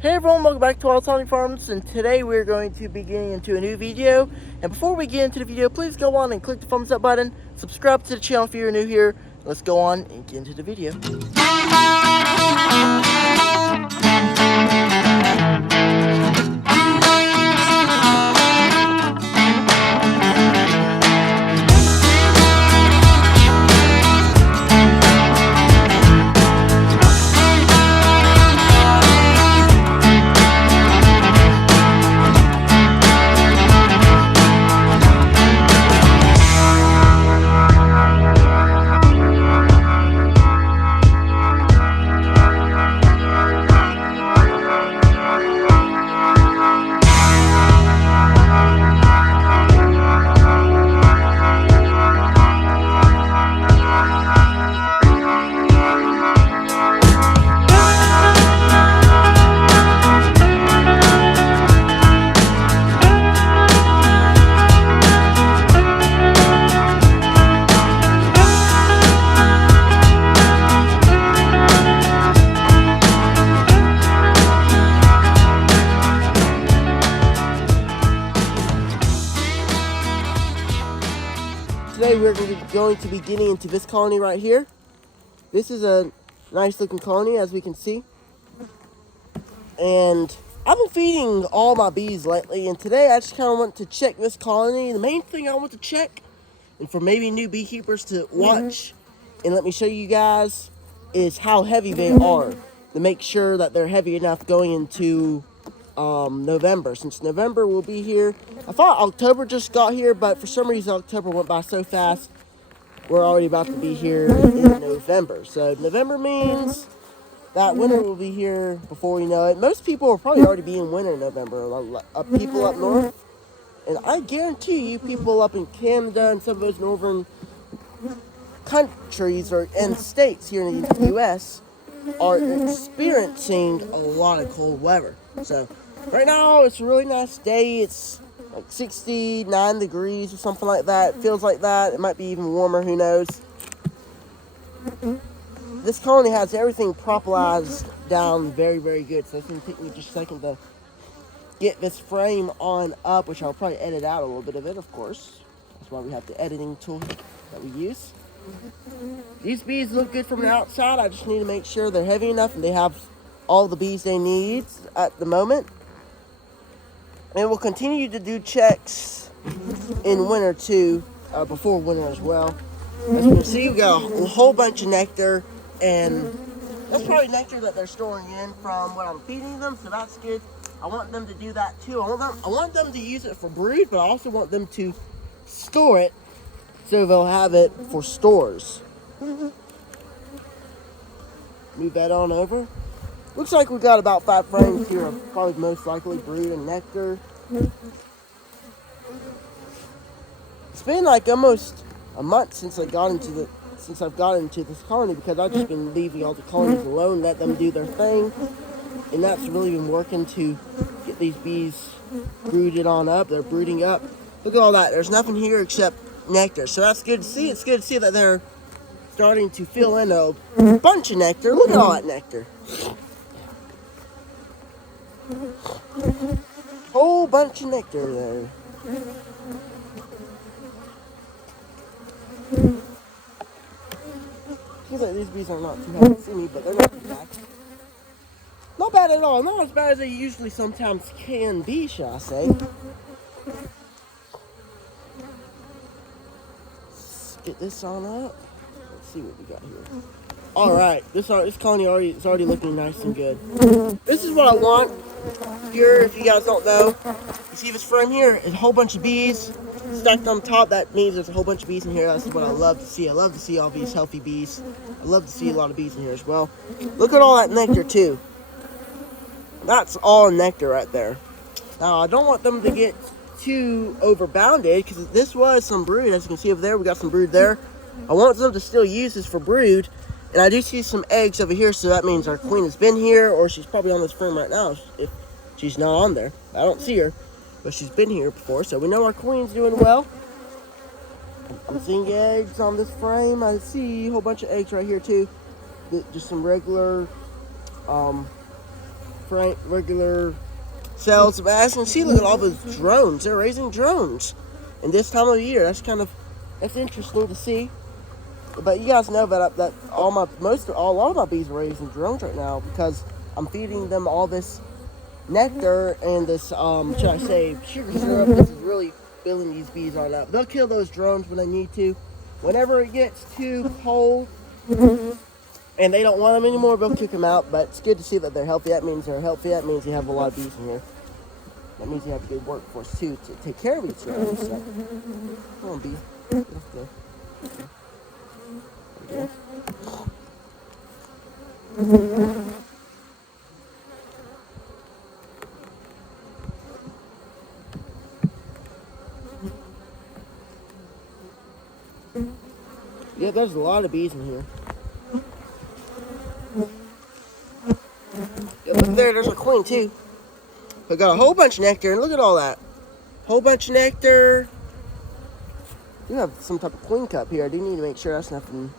Hey everyone, welcome back to Wild Sonic Farms, and today we're going to be getting into a new video. And before we get into the video, please go on and click the thumbs up button, subscribe to the channel if you're new here. Let's go on and get into the video. Today we're going to be getting into this colony right here. This is a nice looking colony, as we can see. And I've been feeding all my bees lately, and today I just kind of want to check this colony. The main thing I want to check, and for maybe new beekeepers to watch and let me show you guys, is how heavy they are, to make sure that they're heavy enough going into November. Since November will be here. I thought October just got here, but for some reason October went by so fast. We're already about to be here in November. So November means that winter will be here before we know it. Most people will probably already be in winter in November. People up north, and I guarantee you people up in Canada and some of those northern countries and states here in the U.S. are experiencing a lot of cold weather. So right now it's a really nice day. It's like 69 degrees or something like that. It feels like that. It might be even warmer, who knows. This colony has everything propolized down very, very good. So it's going to take me just a second to get this frame on up, which I'll probably edit out a little bit of it, of course. That's why we have the editing tool that we use. These bees look good from the outside. I just need to make sure they're heavy enough and they have all the bees they need at the moment. And we'll continue to do checks in winter too, before winter as well. As you can see, we got a whole bunch of nectar, and that's probably nectar that they're storing in from what I'm feeding them, so that's good. I want them to do that too. I want them to use it for brood, but I also want them to store it so they'll have it for stores. Move that on over. Looks like we've got about 5 frames here of probably most likely brood and nectar. It's been like almost a month since I've got into this colony, because I've just been leaving all the colonies alone, let them do their thing, and that's really been working to get these bees brooded on up. They're brooding up. Look at all that. There's nothing here except nectar, so that's good to see. It's good to see that they're starting to fill in a bunch of nectar. Look at all that nectar. Whole bunch of nectar there. Seems like these bees are not too happy to see me, but they're not too bad. Not bad at all. Not as bad as they usually sometimes can be, shall I say. Let's get this on up. Let's see what we got here. Alright, this colony is already looking nice and good. This is what I want here, if you guys don't know. You see this frame here? A whole bunch of bees stacked on top. That means there's a whole bunch of bees in here. That's what I love to see. I love to see all these healthy bees. I love to see a lot of bees in here as well. Look at all that nectar too. That's all nectar right there. Now I don't want them to get too overbounded, because this was some brood. As you can see over there, we got some brood there. I want them to still use this for brood. And I do see some eggs over here, so that means our queen has been here, or she's probably on this frame right now if she's not on there. I don't see her, but she's been here before, so we know our queen's doing well. I'm seeing eggs on this frame. I see a whole bunch of eggs right here too. Just some regular regular cells. But as you can see, look at all those drones. They're raising drones in this time of year. That's interesting to see. But you guys know that a lot of my bees are raising drones right now because I'm feeding them all this nectar and this should I say sugar syrup. This is really filling these bees on up. They'll kill those drones when they need to. Whenever it gets too cold and they don't want them anymore, they'll kick them out. But it's good to see that they're healthy. That means they're healthy. That means you have a lot of bees in here. That means you have a good workforce too to take care of each other. So, come on, bees. Let's go. There we go. Yeah, there's a lot of bees in here. Yeah, look there's a queen too. I got a whole bunch of nectar, and look at all that. Whole bunch of nectar. You have some type of queen cup here. I do need to make sure that's nothing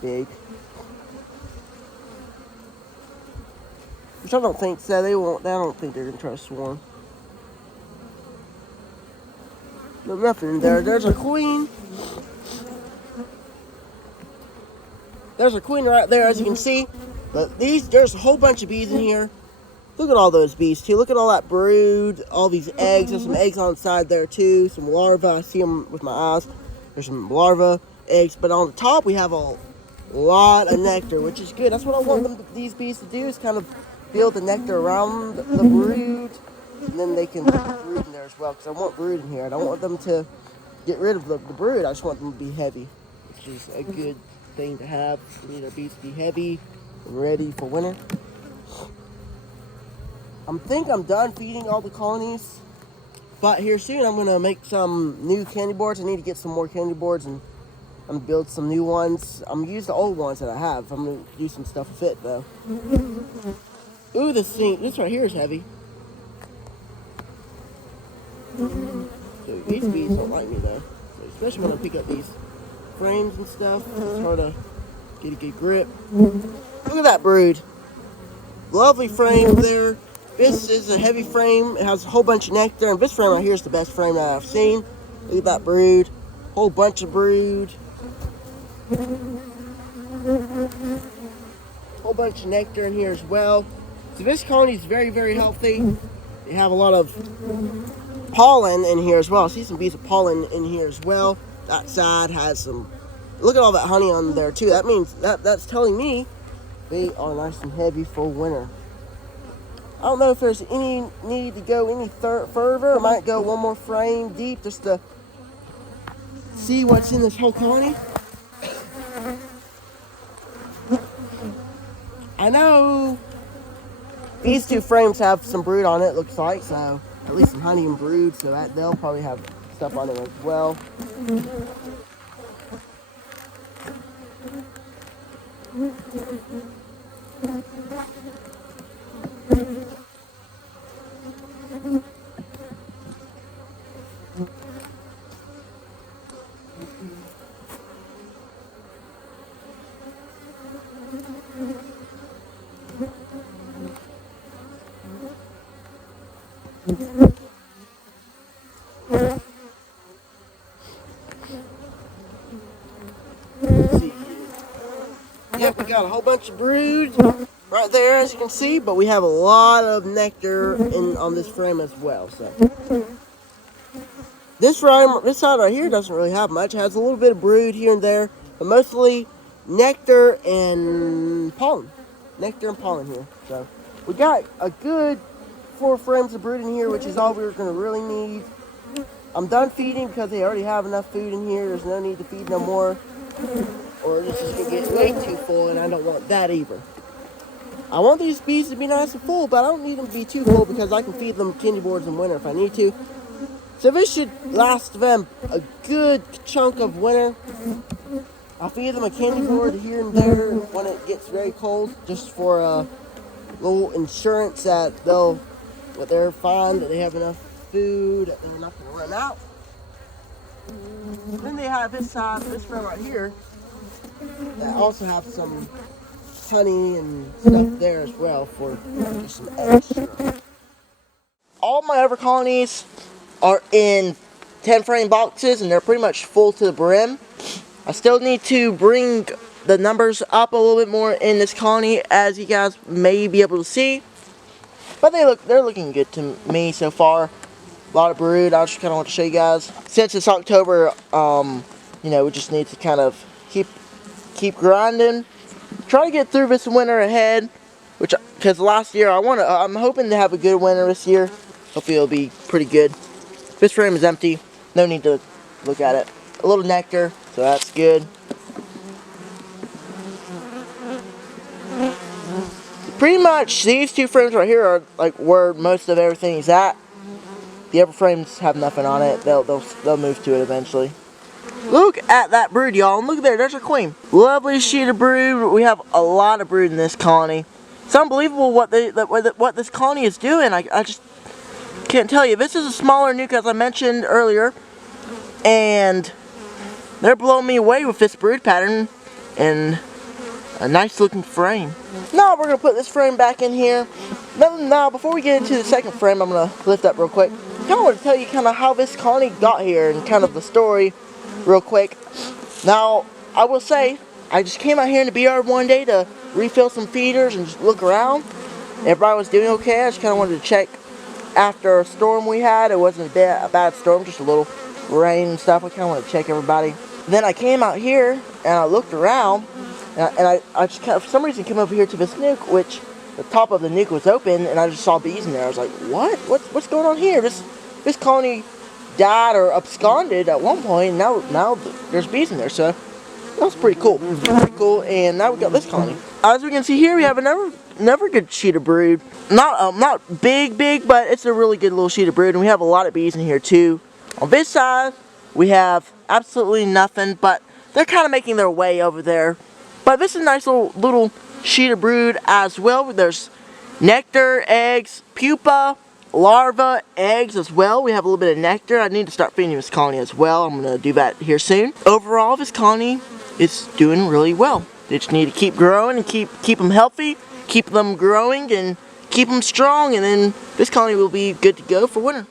big. Which I don't think so. I don't think they're gonna try to swarm. No, nothing in there. There's a queen. There's a queen right there, as you can see. But there's a whole bunch of bees in here. Look at all those bees, too. Look at all that brood, all these eggs. There's some eggs on the side there, too. Some larvae. I see them with my eyes. There's some larvae, eggs. But on the top, we have a lot of nectar, which is good. That's what I want these bees to do, is kind of build the nectar around the brood. And then they can put the brood in there as well, because I want brood in here. I don't want them to get rid of the brood. I just want them to be heavy, which is a good thing to have. We need our bees to be heavy and ready for winter. I think I'm done feeding all the colonies, but here soon I'm going to make some new candy boards. I need to get some more candy boards, and I'm going to build some new ones. I'm going to use the old ones that I have. I'm going to do some stuff to fit, though. Ooh, this right here is heavy. So these bees don't like me, though. So especially when I pick up these frames and stuff. It's hard to get a good grip. Look at that brood. Lovely frame there. This is a heavy frame. It has a whole bunch of nectar. And this frame right here is the best frame that I've seen. Look at that brood. Whole bunch of brood. Whole bunch of nectar in here as well. So this colony is very, very healthy. They have a lot of pollen in here as well. I see some bees of pollen in here as well. That side has some. Look at all that honey on there too. That means that's telling me they are nice and heavy for winter. I don't know if there's any need to go any further. I might go one more frame deep just to see what's in this whole colony. I know these two frames have some brood on it, looks like, so at least some honey and brood, so that they'll probably have stuff on it as well. Yep, we got a whole bunch of brood right there, as you can see, but we have a lot of nectar on this frame as well. So this side right here doesn't really have much. It has a little bit of brood here and there, but mostly nectar and pollen. Nectar and pollen here. So we got a good 4 frames of brood in here, which is all we're going to really need. I'm done feeding because they already have enough food in here. There's no need to feed no more, or this is going to get way too full, and I don't want that either. I want these bees to be nice and full, but I don't need them to be too full because I can feed them candy boards in winter if I need to. So this should last them a good chunk of winter. I'll feed them a candy board here and there when it gets very cold, just for a little insurance that they're fine, that they have enough food, that they're not going to run out. Then they have this side, this row right here, that also have some honey and stuff there as well for just some extra. All my other colonies are in 10 frame boxes and they're pretty much full to the brim. I still need to bring the numbers up a little bit more in this colony, as you guys may be able to see. But they're looking good to me so far. A lot of brood. I just kind of want to show you guys. Since it's October, you know, we just need to kind of keep grinding. Try to get through this winter ahead, because last year I'm hoping to have a good winter this year. Hopefully it'll be pretty good. This frame is empty. No need to look at it. A little nectar, so that's good. Pretty much these two frames right here are like where most of everything is at. The upper frames have nothing on it. They'll move to it eventually. Look at that brood, y'all. And look there, there's our queen. Lovely sheet of brood. We have a lot of brood in this colony. It's unbelievable what this colony is doing. I just can't tell you. This is a smaller nuke, as I mentioned earlier, and they're blowing me away with this brood pattern and a nice looking frame. Now we're gonna put this frame back in here. Now before we get into the second frame, I'm gonna lift up real quick. I want to tell you kind of how this colony got here and kind of the story real quick. Now, I will say, I just came out here in the BR one day to refill some feeders and just look around. Everybody was doing okay. I just kind of wanted to check after a storm we had. It wasn't a bad storm, just a little rain and stuff. I kind of wanted to check everybody. Then I came out here and I looked around, and I just kind of, for some reason, came over here to this nuke, which the top of the nuke was open, and I just saw bees in there. I was like, what? What's going on here? This colony died or absconded at one point, and now there's bees in there, so that was pretty cool. And now we got this colony. As we can see here, we have another good sheet of brood. Not big, but it's a really good little sheet of brood, and we have a lot of bees in here too. On this side, we have absolutely nothing, but they're kind of making their way over there. But this is a nice little sheet of brood as well. There's nectar, eggs, pupa, larva, eggs as well. We have a little bit of nectar. I need to start feeding this colony as well. I'm going to do that here soon. Overall, this colony is doing really well. They just need to keep growing and keep them healthy, keep them growing and keep them strong, and then this colony will be good to go for winter.